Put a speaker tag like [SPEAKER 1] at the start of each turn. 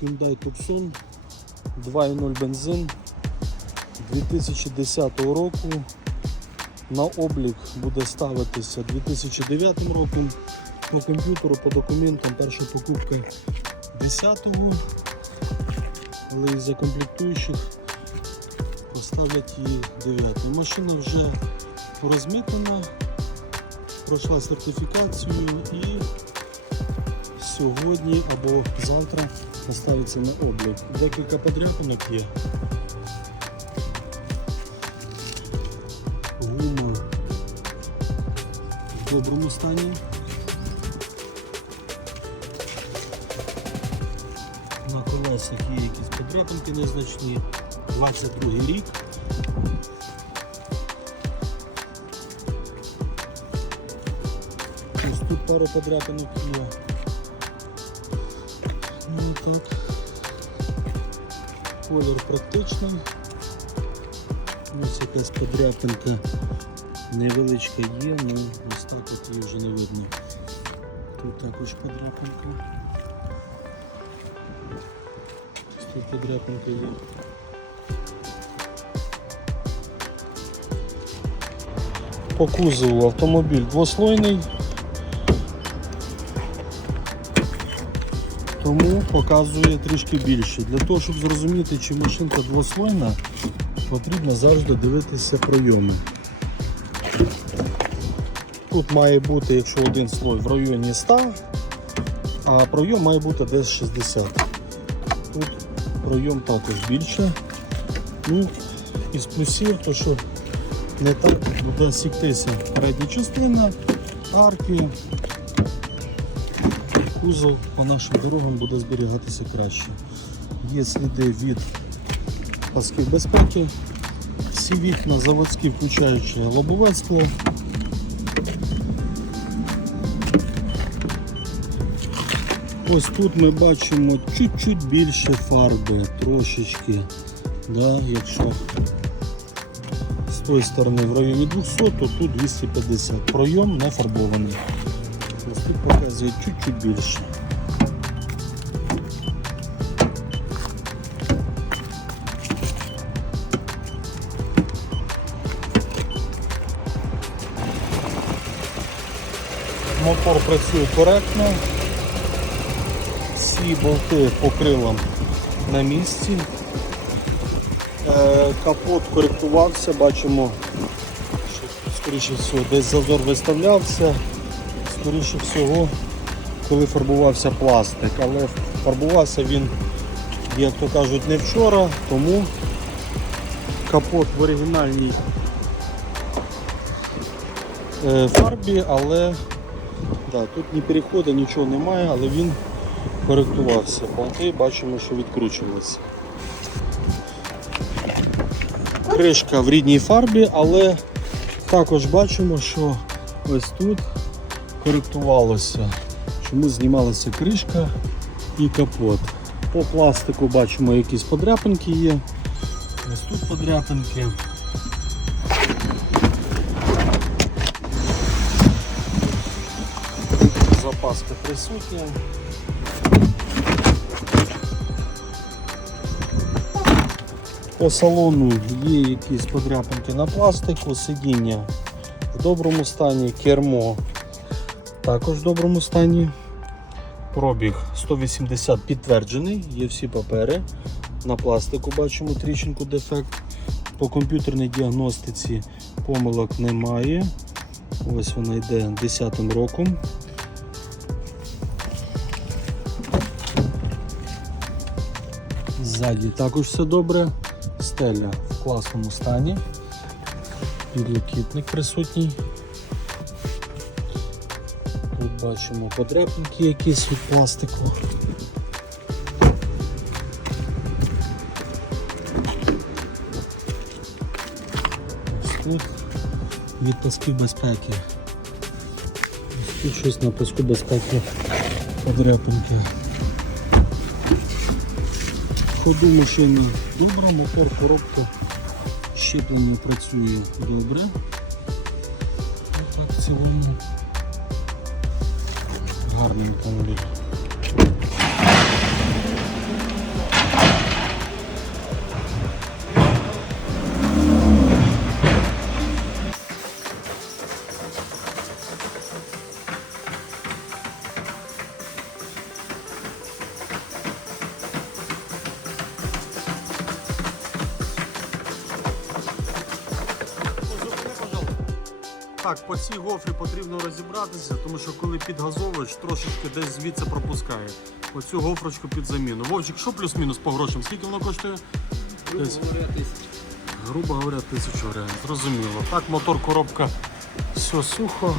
[SPEAKER 1] Hyundai Tucson 2.0 бензин 2010 року. На облік буде ставитися 2009 роком. По комп'ютеру, по документам перша покупка 10-го, але із-за комплектуючих поставлять її 9 Машина вже розмитнена, пройшла сертифікацію і сьогодні або завтра поставиться на облік. Декілька подряпинок є. Гума в доброму стані. На колесах є якісь подряпинки незначні. 22 рік. Ось тут пару подряпинок є. Так. Колір практичний. Ось якась подряпинка невеличка є, але ось так от її вже не видно. Тут також подряпинка. Тут подряпинка є. По кузову автомобіль двослойний. Тому показує трішки більше. Для того, щоб зрозуміти, чи машинка двослойна, потрібно завжди дивитися пройоми. Тут має бути, якщо один слой в районі 100, а пройом має бути десь 60. Тут пройом також більше. Ну, із плюсів, то що не так буде сіктися передня частина, арки, кузов по нашим дорогам буде зберігатися краще. Є сліди від пасків безпеки, всі вікна заводські, включаючи лобове скло. Ось тут ми бачимо чуть-чуть більше фарби, трошечки. Да, якщо з тої сторони в районі 200, то тут 250. Пройом не фарбований. Тут показує чуть-чуть більше. Мотор працює коректно. Всі болти по крилам на місці. Е, Капот коректувався, бачимо, що скоріше всього десь зазор виставлявся, скоріше всього, коли фарбувався пластик, але фарбувався він, як то кажуть, не вчора, тому капот в оригінальній е, фарбі, але да, тут ні переходу, нічого немає, але він коректувався. Болти бачимо, що відкручувалися. Кришка в рідній фарбі, але також бачимо, що ось тут коректувалося. Чому знімалася кришка і капот. По пластику бачимо якісь подряпинки є. Ось тут подряпинки. Запаска присутня. По салону є якісь подряпинки на пластику, сидіння в доброму стані, кермо також в доброму стані. Пробіг 180 підтверджений, є всі папери. На пластику бачимо тріщинку дефект. По комп'ютерній діагностиці помилок немає. Ось вона йде 10 роком. Ззаді також все добре. Стеля в класному стані. Підлокітник присутній. Тут бачимо подряпинки якісь від пластику. Ось тут від пасків безпеки. Ось тут щось на паску безпеки подряпинки. Ходу машини добре, мотор, коробка, щеплення працює добре. Так, в цілому гарний автомобіль. Так, по цій гофрі потрібно розібратися, тому що коли підгазовуєш, трошечки десь звідси пропускає. Оцю гофрочку під заміну. Вовчик, що плюс-мінус по грошам? Скільки воно коштує? Десь,
[SPEAKER 2] Говоря, тисячу.
[SPEAKER 1] грубо говоря, тисячу гривень. Зрозуміло. Так, мотор, коробка, все сухо.